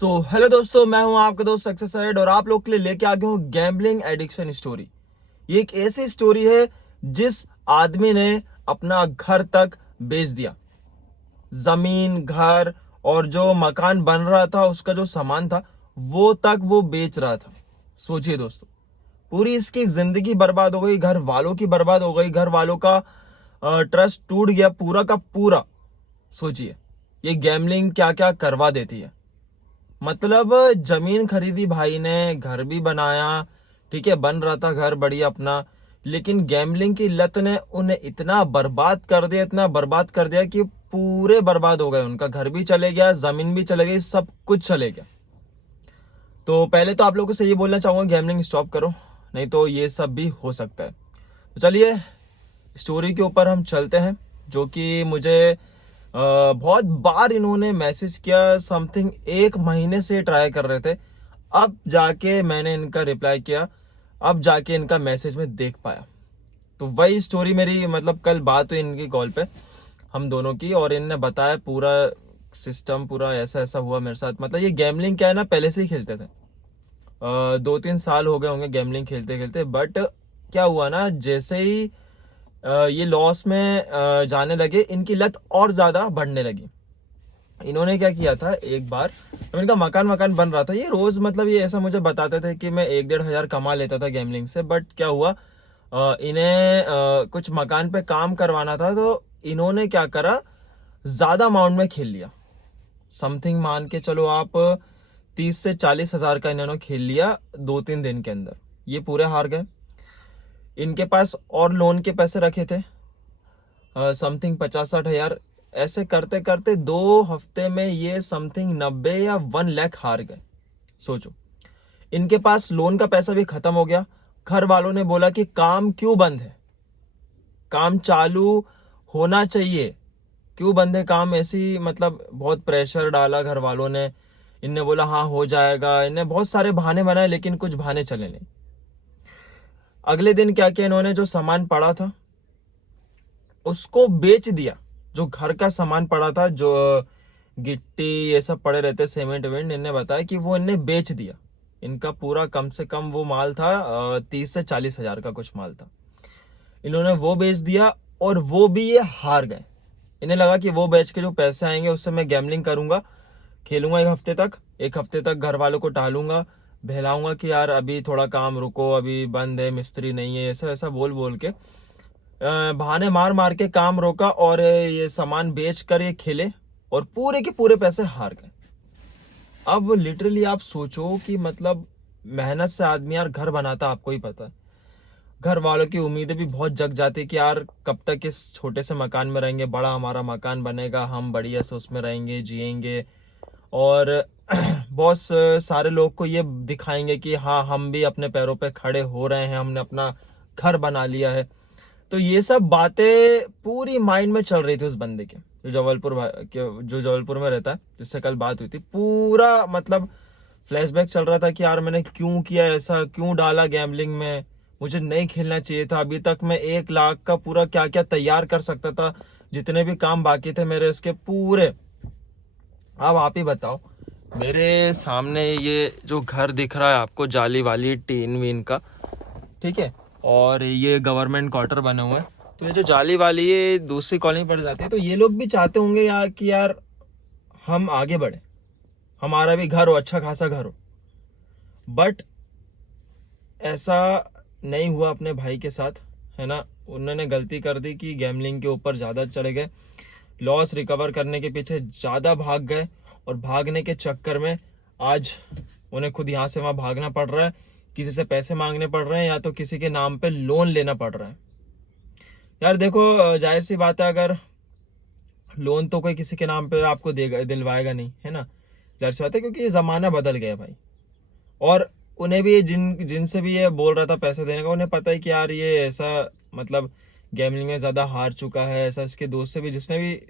Hello दोस्तों, मैं हूं आपका दोस्त सक्सेस साइड और आप लोग के लिए लेके आ गया हूं गैम्बलिंग एडिक्शन स्टोरी। ये एक ऐसी स्टोरी है जिस आदमी ने अपना घर तक बेच दिया। जमीन, घर और जो मकान बन रहा था, उसका जो सामान था वो तक वो बेच रहा था। सोचिए दोस्तों, पूरी इसकी जिंदगी बर्बाद हो गई, घर वालों की बर्बाद हो गई, घर वालों का ट्रस्ट टूट गया पूरा का पूरा। सोचिए ये गैम्बलिंग क्या क्या करवा देती है। मतलब जमीन खरीदी भाई ने, घर भी बनाया, ठीक है, बन रहा था घर बढ़िया अपना, लेकिन गैम्बलिंग की लत ने उन्हें इतना बर्बाद कर दिया, इतना बर्बाद कर दिया कि पूरे बर्बाद हो गए। उनका घर भी चले गया, जमीन भी चले गई, सब कुछ चले गया। तो पहले तो आप लोगों से ये बोलना चाहूंगा, गैम्बलिंग स्टॉप करो, नहीं तो ये सब भी हो सकता है। तो चलिए स्टोरी के ऊपर हम चलते हैं, जो कि मुझे बहुत बार इन्होंने मैसेज किया, समथिंग 1 महीने से ट्राई कर रहे थे। अब जाके मैंने इनका रिप्लाई किया, अब जाके इनका मैसेज में देख पाया। तो वही स्टोरी मेरी, मतलब कल बात हुई इनकी कॉल पे हम दोनों की, और इनने बताया पूरा सिस्टम, पूरा ऐसा ऐसा हुआ मेरे साथ। मतलब ये गैमलिंग क्या है ना, पहले से ही खेलते थे। 2-3 साल हो गए होंगे गैमलिंग खेलते खेलते। बट क्या हुआ ना, जैसे ही ये लॉस में जाने लगे, इनकी लत और ज्यादा बढ़ने लगी। इन्होंने क्या किया था, एक बार जब इनका मकान मकान बन रहा था, ये रोज, मतलब ये ऐसा मुझे बताते थे कि मैं 1-1.5 हजार कमा लेता था गैमलिंग से। बट क्या हुआ, इन्हें कुछ मकान पे काम करवाना था, तो इन्होंने क्या करा, ज्यादा अमाउंट में खेल लिया। समथिंग मान के चलो आप 30 से 40 हजार का इन्होंने खेल लिया 2-3 दिन के अंदर। ये पूरे हार गए। इनके पास और लोन के पैसे रखे थे समथिंग 50-60 हजार। ऐसे करते करते 2 हफ्ते में ये समथिंग 90 या 1 लाख हार गए। सोचो, इनके पास लोन का पैसा भी खत्म हो गया। घर वालों ने बोला कि काम क्यों बंद है, काम चालू होना चाहिए, क्यों बंद है काम, ऐसी मतलब बहुत प्रेशर डाला घर वालों ने। इनने बोला हाँ हो जाएगा, इनने बहुत सारे बहाने बनाए, लेकिन कुछ बहाने चले नहीं। अगले दिन क्या किया इन्होंने, जो सामान पड़ा था उसको बेच दिया। जो घर का सामान पड़ा था, जो गिट्टी ये सब पड़े रहते, सीमेंट वेमेंट, इन्हें बताया कि वो इन्हें बेच दिया। इनका पूरा कम से कम वो माल था 30 से 40 हजार का कुछ माल था। इन्होंने वो बेच दिया, और वो भी ये हार गए। इन्हें लगा कि वो बेच के जो पैसे आएंगे उससे मैं गैमलिंग करूंगा, खेलूंगा 1 हफ्ते तक घर वालों को टालूंगा, बहलाऊंगा कि यार अभी थोड़ा काम रुको, अभी बंद है, मिस्त्री नहीं है, ऐसा ऐसा बोल बोल के बहाने मार मार के काम रोका, और ये सामान बेच कर ये खेले, और पूरे के पूरे पैसे हार गए। अब लिटरली आप सोचो कि मतलब मेहनत से आदमी यार घर बनाता, आपको ही पता है। घर वालों की उम्मीदें भी बहुत जग जाती कि यार कब तक इस छोटे से मकान में रहेंगे, बड़ा हमारा मकान बनेगा, हम बढ़िया से उसमें रहेंगे, जिएंगे, और बहुत सारे लोग को ये दिखाएंगे कि हाँ हम भी अपने पैरों पे खड़े हो रहे हैं, हमने अपना घर बना लिया है। तो ये सब बातें पूरी माइंड में चल रही थी उस बंदे के, जो जबलपुर में रहता है, जिससे कल बात हुई थी। पूरा मतलब फ्लैशबैक चल रहा था कि यार मैंने क्यों किया ऐसा, क्यों डाला गैम्बलिंग में, मुझे नहीं खेलना चाहिए था। अभी तक मैं 1 लाख का पूरा क्या क्या तैयार कर सकता था, जितने भी काम बाकी थे मेरे उसके पूरे। अब आप ही बताओ, मेरे सामने ये जो घर दिख रहा है आपको, जाली वाली टीन वीन का, ठीक है, और ये गवर्नमेंट क्वार्टर बने हुए हैं। तो ये जो जाली वाली ये दूसरी कॉलोनी पड़ जाती है, तो ये लोग भी चाहते होंगे यार कि यार हम आगे बढ़े, हमारा भी घर हो, अच्छा खासा घर हो। बट ऐसा नहीं हुआ अपने भाई के साथ, है ना। उन्होंने गलती कर दी कि गैमलिंग के ऊपर ज़्यादा चढ़ गए, लॉस रिकवर करने के पीछे ज़्यादा भाग गए, और भागने के चक्कर में आज उन्हें खुद यहाँ से वहाँ भागना पड़ रहा है, किसी से पैसे मांगने पड़ रहे हैं, या तो किसी के नाम पे लोन लेना पड़ रहा है। यार देखो, जाहिर सी बात है, अगर लोन तो कोई किसी के नाम पे आपको देगा, दिलवाएगा नहीं, है ना, जाहिर सी बात है, क्योंकि ये ज़माना बदल गया भाई। और उन्हें भी जिनसे भी ये बोल रहा था पैसे देने का, उन्हें पता है कि यार ये ऐसा, मतलब गैमलिंग में ज़्यादा हार चुका है, ऐसा इसके दोस्त से भी, जिसने भी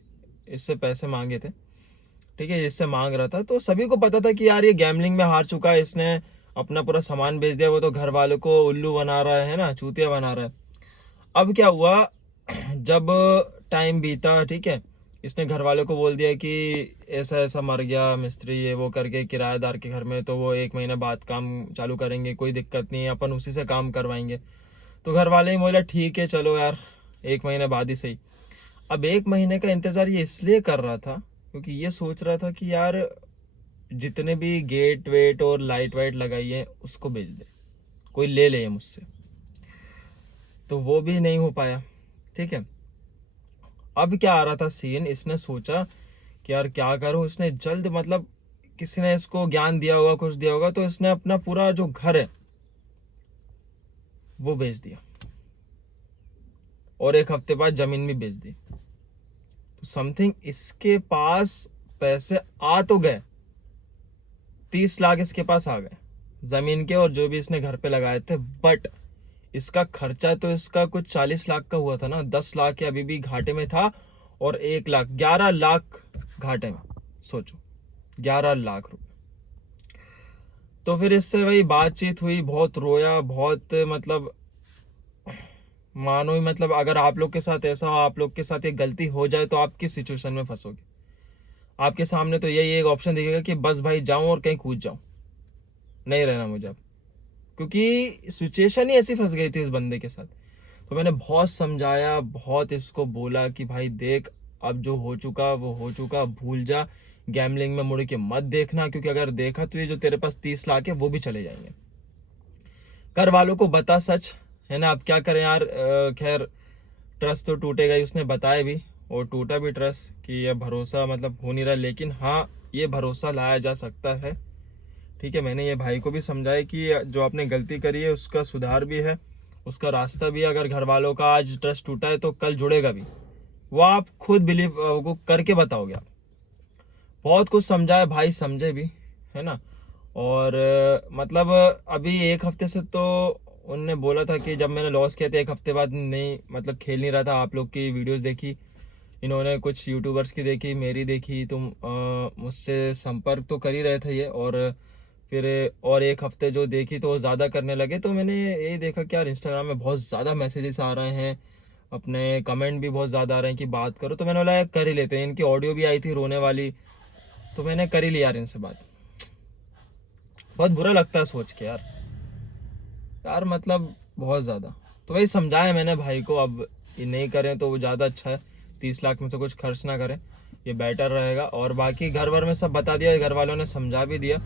इससे पैसे मांगे थे, ठीक है, इससे मांग रहा था, तो सभी को पता था कि यार ये गैमलिंग में हार चुका है, इसने अपना पूरा सामान बेच दिया, वो तो घर वालों को उल्लू बना रहा है ना, चूतिया बना रहा है। अब क्या हुआ, जब टाइम बीता, ठीक है, इसने घर वालों को बोल दिया कि ऐसा ऐसा मर गया मिस्त्री, ये वो करके किराएदार के घर में, तो वो 1 महीने बाद काम चालू करेंगे, कोई दिक्कत नहीं है, अपन उसी से काम करवाएंगे। तो घर वाले ही बोला ठीक है चलो यार 1 महीने बाद ही सही। अब 1 महीने का इंतज़ार ये इसलिए कर रहा था क्योंकि ये सोच रहा था कि यार जितने भी गेट वेट और लाइट वाइट लगाई है उसको बेच दे, कोई ले ले मुझसे। तो वो भी नहीं हो पाया। ठीक है, अब क्या आ रहा था सीन, इसने सोचा कि यार क्या करूं। इसने जल्द मतलब किसी ने इसको ज्ञान दिया होगा, कुछ दिया होगा, तो इसने अपना पूरा जो घर है वो बेच दिया और 1 हफ्ते बाद जमीन भी बेच दी। तो समथिंग इसके पास पैसे आ तो गए, 30 लाख इसके पास आ गए जमीन के और जो भी इसने घर पे लगाए थे। बट इसका खर्चा तो इसका कुछ 40 लाख का हुआ था ना, 10 लाख अभी भी घाटे में था और 1 लाख, 11 लाख घाटे में। सोचो 11 लाख रुपए। तो फिर इससे वही बातचीत हुई, बहुत रोया, बहुत मतलब मानो ही मतलब अगर आप लोग के साथ ऐसा हो, आप लोग के साथ एक गलती हो जाए तो आप किस सिचुएशन में फंसोगे। आपके सामने तो यही एक ऑप्शन दिखेगा कि बस भाई जाऊं और कहीं कूद जाऊं, नहीं रहना मुझे अब, क्योंकि सिचुएशन ही ऐसी फंस गई थी इस बंदे के साथ। तो मैंने बहुत समझाया, बहुत इसको बोला कि भाई देख अब जो हो चुका वो हो चुका, भूल जा, गैमलिंग में मुड़ के मत देखना, क्योंकि अगर देखा तो ये जो तेरे पास 30 लाख है वो भी चले जाएंगे। घर वालों को बता सच, है ना, अब क्या करें यार। खैर ट्रस्ट तो टूटेगा ही, उसने बताया भी और टूटा भी ट्रस्ट कि ये भरोसा मतलब हो नहीं रहा, लेकिन हाँ ये भरोसा लाया जा सकता है। ठीक है, मैंने ये भाई को भी समझाया कि जो आपने गलती करी है उसका सुधार भी है, उसका रास्ता भी है। अगर घर वालों का आज ट्रस्ट टूटा है तो कल जुड़ेगा भी, वो आप खुद बिलीव को करके बताओगे आप। बहुत कुछ समझाया भाई, समझे भी, है ना। और मतलब अभी 1 हफ्ते से तो उनने बोला था कि जब मैंने लॉस किया था 1 हफ्ते बाद नहीं मतलब खेल नहीं रहा था। आप लोग की वीडियोस देखी, इन्होंने कुछ यूट्यूबर्स की देखी, मेरी देखी, तुम मुझसे संपर्क तो कर ही रहे थे ये, और फिर और 1 हफ्ते जो देखी तो वो ज़्यादा करने लगे। तो मैंने यही देखा कि यार इंस्टाग्राम में बहुत ज़्यादा मैसेजेस आ रहे हैं, अपने कमेंट भी बहुत ज़्यादा आ रहे हैं कि बात करो। तो मैंने बोला यार कर ही लेते हैं, इनकी ऑडियो भी आई थी रोने वाली, तो मैंने कर ही लिया यार इनसे बात। बहुत बुरा लगता है सोच के यार, यार मतलब बहुत ज़्यादा। तो वही समझाया मैंने भाई को, अब ये नहीं करें तो वो ज़्यादा अच्छा है, 30 लाख में से कुछ खर्च ना करें, ये बेटर रहेगा। और बाकी घर भर में सब बता दिया, घर वालों ने समझा भी दिया।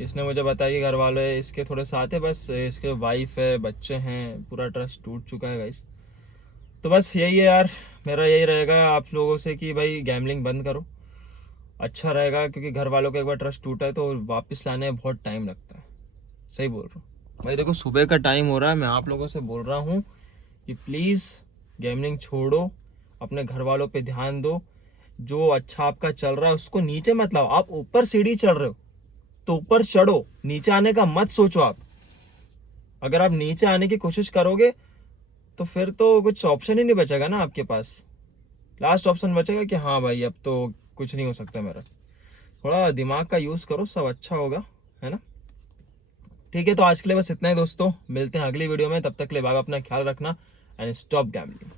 इसने मुझे बताया कि घर वाले इसके थोड़े साथ है, बस इसके वाइफ है, बच्चे हैं, पूरा ट्रस्ट टूट चुका है गाइस। तो बस यही है यार, मेरा यही रहेगा आप लोगों से कि भाई गैमलिंग बंद करो, अच्छा रहेगा, क्योंकि घर वालों का एक बार ट्रस्ट टूटा है तो वापस लाने में बहुत टाइम लगता है। सही बोल रहा हूँ भाई। देखो सुबह का टाइम हो रहा है, मैं आप लोगों से बोल रहा हूँ कि प्लीज़ गेमिंग छोड़ो, अपने घर वालों पे ध्यान दो। जो अच्छा आपका चल रहा है उसको नीचे मत लाओ। आप ऊपर सीढ़ी चढ़ रहे हो तो ऊपर चढ़ो, नीचे आने का मत सोचो आप। अगर आप नीचे आने की कोशिश करोगे तो फिर तो कुछ ऑप्शन ही नहीं बचेगा ना आपके पास। लास्ट ऑप्शन बचेगा कि हाँ भाई अब तो कुछ नहीं हो सकता मेरा। थोड़ा दिमाग का यूज़ करो, सब अच्छा होगा, है ना। ठीक है, तो आज के लिए बस इतना ही दोस्तों, मिलते हैं अगली वीडियो में, तब तक के लिए बाय, अपना ख्याल रखना एंड स्टॉप गैम्बलिंग।